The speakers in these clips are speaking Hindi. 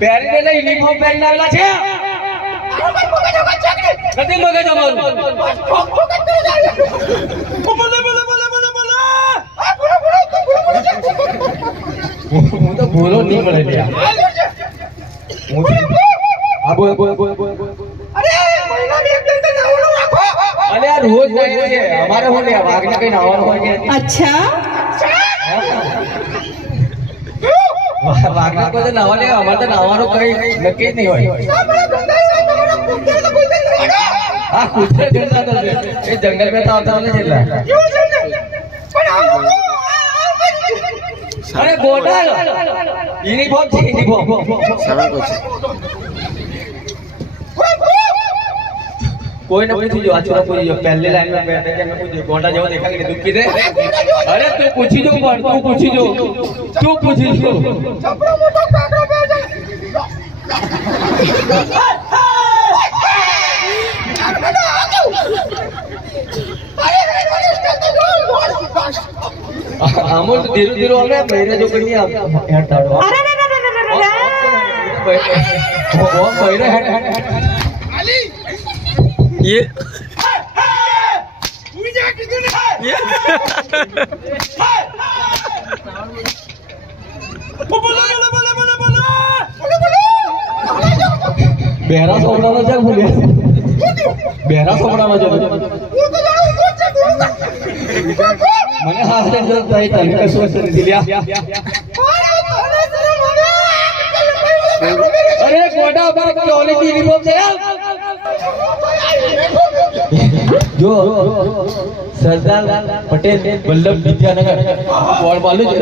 પહેરી ને યુનિફોર્મ પહેરીને આવેલા છે. નથી મગજ અમારું બોલે બોલે બોલે બોલે બોલે હું તો બોલો નહીં મળે ત્યાં હા બોલ બોલ બોલ બોલ. યાર હો જાય અમારે હો લે વાઘ ને કઈ નાવાનું હોય અચ્છા વાઘ ને કોઈ નાવા લે અમારે તો નાવાનું કઈ નક્કી જ નહીં હોય આ કૂતરે ગંદા તો એ જંગલ માં તો આવતા નથી એટલે અરે બોટાલ યુનિફોર્મ છે યુનિફોર્મ સારા કોઈ कोई ना पूछी जो अच्छा कोई जो पहले लाइन में बैठे के मैं पूछी गोंडा जाओ देखा कि दुखी दे अरे तू पूछी जो पर तू पूछी जो तू पूछी जो छपरा मोटा काकरा पे जा अमोल धीरे धीरे हो गया मेरे जो करनी आप हेड डालो अरे रे रे रे रे रे वो मेरे हेड हेड ये। ये बेहरा सोपड़ा ना चल बोलिए बेहरा सोपड़ा ना चल मैंने हाथ से जब ताई ताली का सोच से दिलिया अरे कोटा बाग क्यों नहीं टीवी से? यार જો સરદાર પટેલ વલ્લભ વિદ્યાનગર વોર્ડ વાળું જ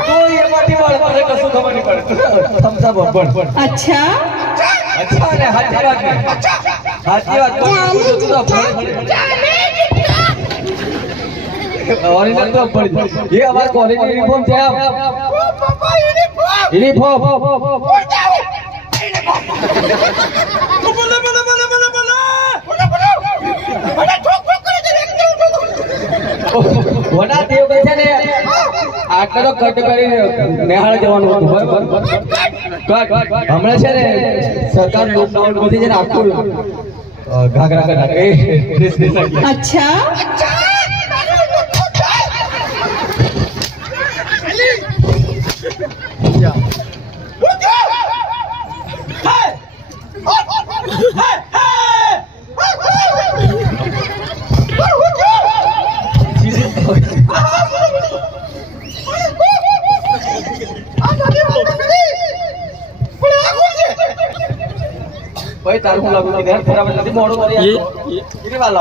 તો એ માટી વાળ મને કશું ખબર નહીં પડે સમસા બબ્બણ અચ્છા અચ્છા ને હાચી વાત હાચી વાત ઓરિજિનલ તો પડી એ અમાર કોલેજ યુનિફોર્મ છે આમ. યુનિફોર્મ વડા દેવ કહે છે ને તો કટ કરી નેહાળ જવાનું હતું. બરાબર? કટ હમણાં છે ને, સરકાર લોકડાઉન બધી છે ને, આખું ઘાઘરા કરી અચ્છા. એ भाई तार को लागू किधर तेरा मतलब भी मोड़ कर ये ये वाला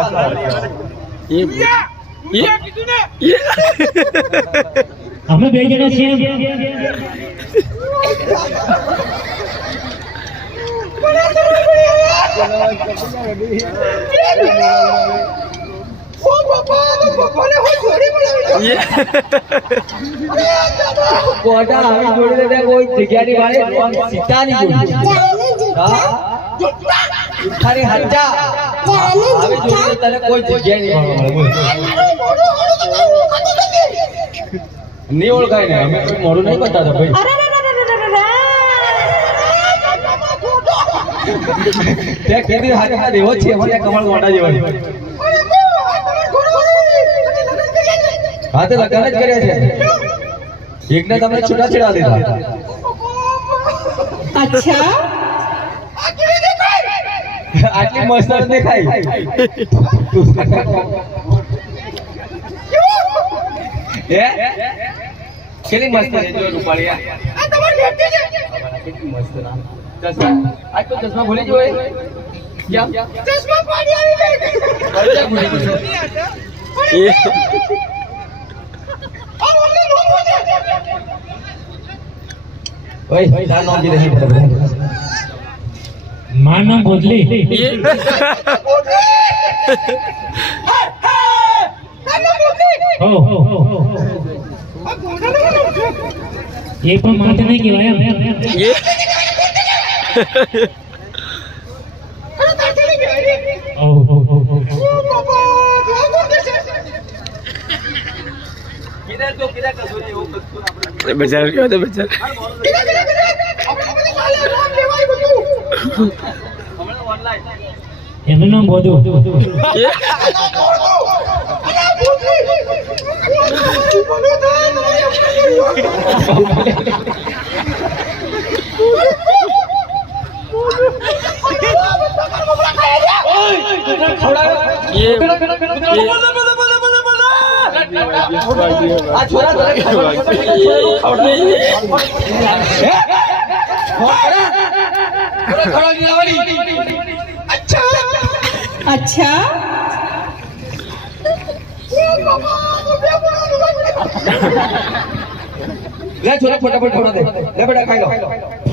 ये ये ये हमें भेज देना सेम ओ पापा तो पापा ने हो जोड़ी बड़ा ये कोटा हमें जोड़ी दे कोई जगह नहीं बारे सीता नहीं हाँ। તારી હજા હવે તને કોઈ જગ્યા નહીં. નહીં ઓળખાય ને અમે કોઈ મોડું નહીં કરતા હતા ભાઈ. તે કેદી હાથમાં દેવો છે મને કમળ મોટા જેવા હાથે લગન જ કર્યા છે. એકને તમે છૂટા છેડા દીધા. અચ્છા. આટલી મસ્ત જ દેખાય હે કેટલી મસ્ત છે જો રૂપાળિયા કેટલી મસ્ત ના ચશ્મા આજ તો ચશ્મા ભૂલી ગયો એ? ક્યાં ચશ્મા પાડી આવી ગઈ અરે ભૂલી ગયો ये આ મમ્મી નો છે ઓય તાર નામ કી નહીં मानम नाम बोदली। ये हो। मानते नहीं कि भाई ये तो बेचारे क्या बेचारा। એમનું નામ બોધુ આ છોરા છોરા আচ্ছা আচ্ছা ले छोरा फटाफट छोड़ा दे ले बेटा खाई लो